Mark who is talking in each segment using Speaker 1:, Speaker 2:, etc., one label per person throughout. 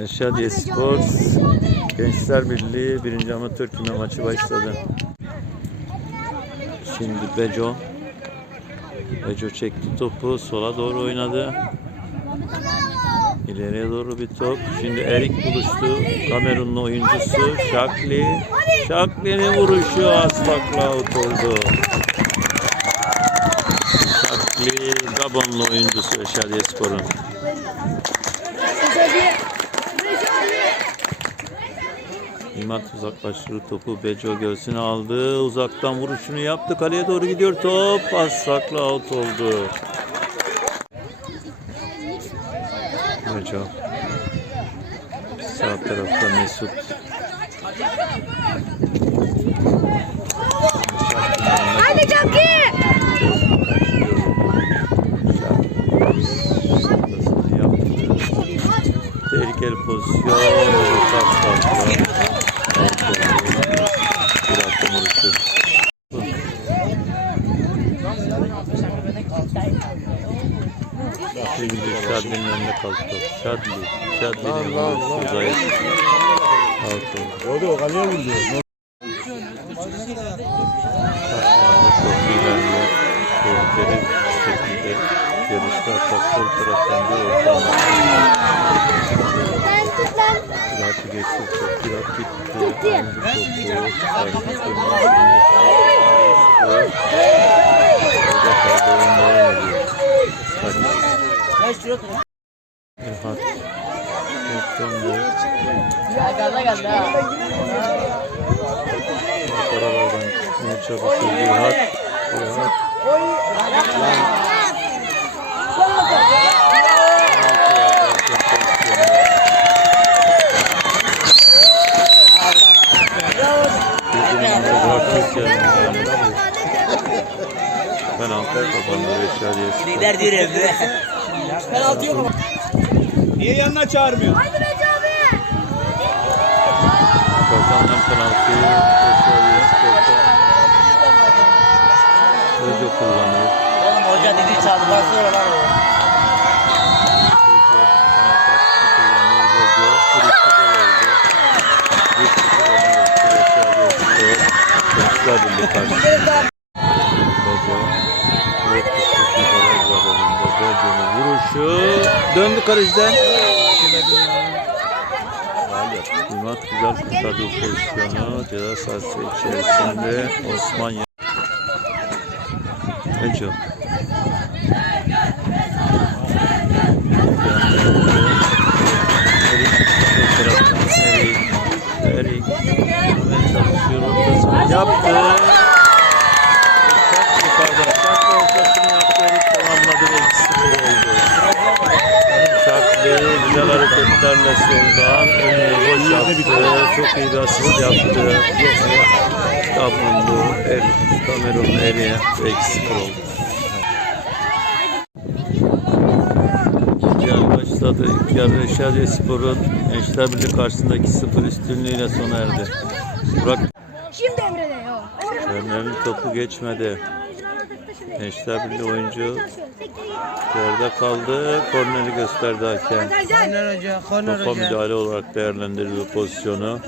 Speaker 1: Eşadiye Spor Gençler Birliği 1. Amatör Küme maçı başladı. Şimdi Beco Beco çekti topu sola doğru oynadı. İleriye doğru bir top. Şimdi Erik buluştu. Kamerunlu oyuncusu Şakli. Şakli'nin vuruşu Aslak'la out oldu. Şakli Gabonlu oyuncusu Eşadiye Spor'un. İmat uzaklaştırdı topu. Beco göğsüne aldı. Uzaktan vuruşunu yaptı. Kaleye doğru gidiyor top. Asrakla out oldu. Beco. Sağ tarafta Mesut.
Speaker 2: Hadi Çaki!
Speaker 1: Tehlikeli pozisyon. Asrakla. Out oldu. Bir attım vuruşu. Şimdi Şadli'nin önünde kaldı top. Şadli. Şadli'nin vuruşu zayıf. Out oldu.
Speaker 3: Oldu kaleye
Speaker 1: ilerliyor. Tehlikeli şekilde yarışta atak sol taraftan bir orta
Speaker 2: Sen tut lan.
Speaker 1: Piratı geçti çok pirat gitti. Aldı topu. Artık önüne Orada kaldı Hadi. Erhat. Erkan Paralardan çıkmaya çalışıyor. Erhat. Erhat. Ben Ankara kapandı Reşadiye Spor.
Speaker 4: Lider diyor evde.
Speaker 3: Niye yanına çağırmıyor?
Speaker 2: Hadi Recep abi.
Speaker 1: Korkan'dan Spor'da. Hoca kullanıyor.
Speaker 4: Oğlum hoca dedi çaldı. Baksana lan o.
Speaker 1: Hoca penaltı kullanıyor. Döndü kaleciden. İmat güzel kurtardı pozisyonu. Ceza sahası içerisinde Osman Ya- Ece. Erik sol taraftan. Erik. Erik. Hemen çalışıyor ortasını yaptı. Çok yukarıda. Şaklı ortasını yaptı. Erik tamamladı ve 2-0 oldu. Şaklı güzel hareketlerle soldan önüne boş yaptı. Çok asist yaptı. Kabullu. Erik. Kamerun Erik'e ve 2-0 oldu. İkinci yarı başladı. İlk yarı Reşadiye Spor'un Gençler Birliği karşısında 2-0 üstünlüğüyle sona erdi. Burak
Speaker 2: Şimdi Emre'de ya.
Speaker 1: Fener'in topu geçmedi. Birliği oyuncu yerde kaldı. Korneri gösterdi hakem.
Speaker 4: Korner hoca. Korner
Speaker 1: Topa müdahale olarak değerlendirdi bu pozisyonu.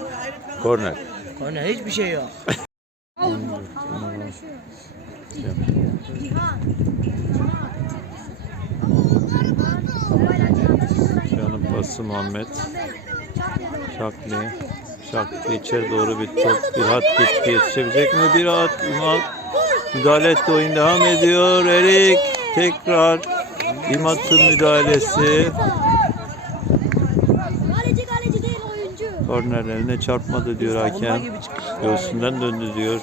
Speaker 1: Korner.
Speaker 4: Korner hiçbir şey yok.
Speaker 1: Canım pası Muhammed. Şakli. Şakli içeri doğru bir top. Bir hat gitti. Yetişebilecek mi? Bir hat. İmat. Müdahale etti. Oyun devam ediyor. Erik. Tekrar. İmat'ın müdahalesi. Korner eline çarpmadı diyor hakem. Göğsünden döndü diyor.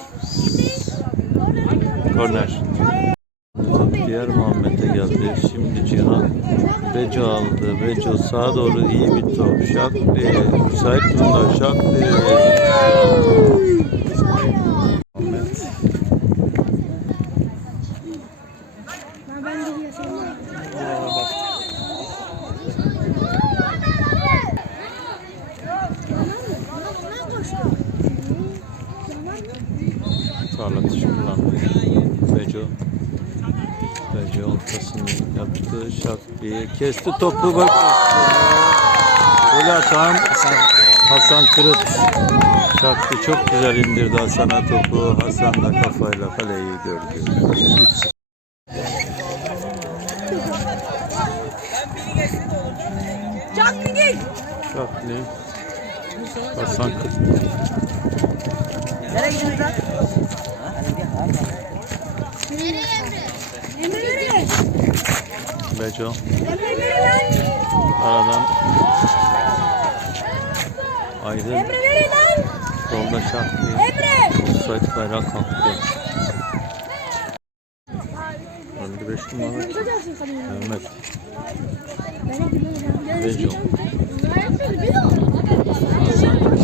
Speaker 1: Korner. Diğer Muhammed'e geldi. Şimdi Cihan Beco aldı. Beco sağa doğru iyi bir top. Şakli. Müsait durumda. Şakli. Muhammed. Parlatış kullandı. Beco. Beco ortasını yaptı. Şakli. Kesti topu. Bak. Golü atan Hasan Kırıt. Şarkı çok güzel indirdi Hasan'a topu. Hasan da kafayla kaleyi gördü. 3-0. Şakli. Hasan Kırıt.
Speaker 4: Nereye gidiyorsun lan?
Speaker 2: Emre nereye?
Speaker 1: Beco.
Speaker 2: Emre nereye lan?
Speaker 1: Aradan Aydın.
Speaker 2: Emre nereye lan?
Speaker 1: Solda Şakli.
Speaker 2: Emre!
Speaker 1: Offside bayrağı kalktı. 55 numara. Mehmet.
Speaker 2: Bilmem.
Speaker 1: Beco.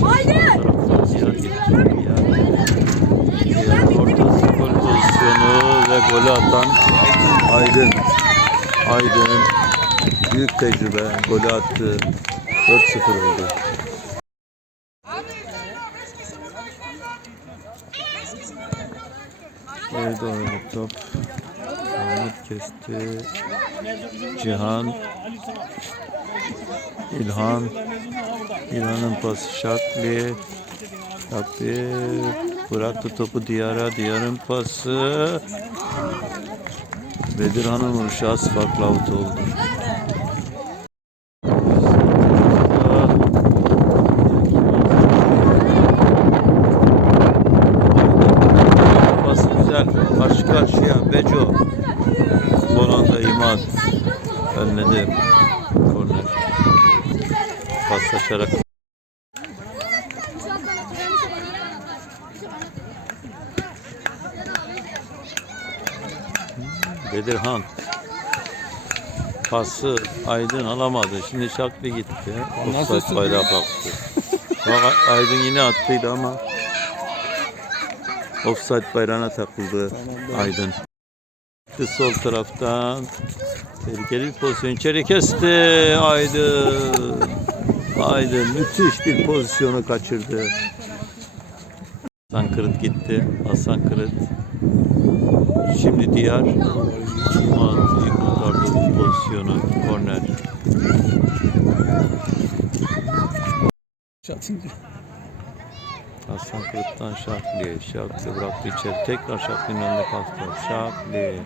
Speaker 2: Haydi!
Speaker 1: Taraftar ziyaret etti. Diğer ortası gol pozisyonu ve golü atan Aydın. Aydın büyük tecrübe golü attı. 4-0 oldu. Doğru bir top. Ahmet kesti. Cihan. İlhan. İlhan'ın pası Şakli. Şakli bıraktı topu Diyar'a. Diyar'ın pası. Bedirhan'ın vuruşu az farklı out oldu. Güzel. Karşı karşıya. Beco. Bolanda İmad. Önledi. Korner. Paslaşarak. Bedirhan. Pası Aydın alamadı. Şimdi Şakli gitti. Offside bayrağı kalktı. Bak Aydın yine attıydı ama offside bayrağına takıldı Aydın. Gitti sol taraftan. Tehlikeli bir pozisyon içeri kesti. Aydın. Aydın müthiş bir pozisyonu kaçırdı. Hasan Kırıt gitti. Hasan Kırıt. Şimdi diğer iyi kurtardı bu pozisyonu. Korner. Hasan Kırık'tan Şakli. Şakli bıraktı içeri. Tekrar Şakli'nin önünde kalktı. Şakli.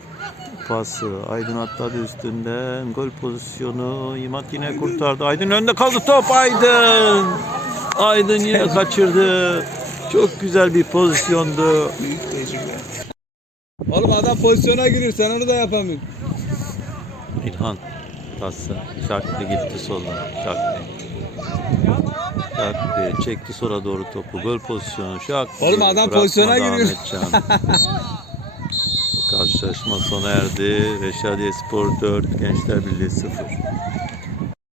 Speaker 1: Pası. Aydın atladı üstünden. Gol pozisyonu. İmat yine kurtardı. Aydın önünde kaldı top. Aydın. Aydın yine kaçırdı. Çok güzel bir pozisyondu.
Speaker 3: Oğlum adam pozisyona giriyor sen onu da yapamıyorsun.
Speaker 1: İlhan pası. Şakli gitti sola. Şakli. Şakli çekti sola doğru topu. Gol pozisyonu. Şakli.
Speaker 3: Oğlum adam pozisyona giriyor.
Speaker 1: Karşılaşma sona erdi. Reşadiye Spor 4, Gençler Birliği 0.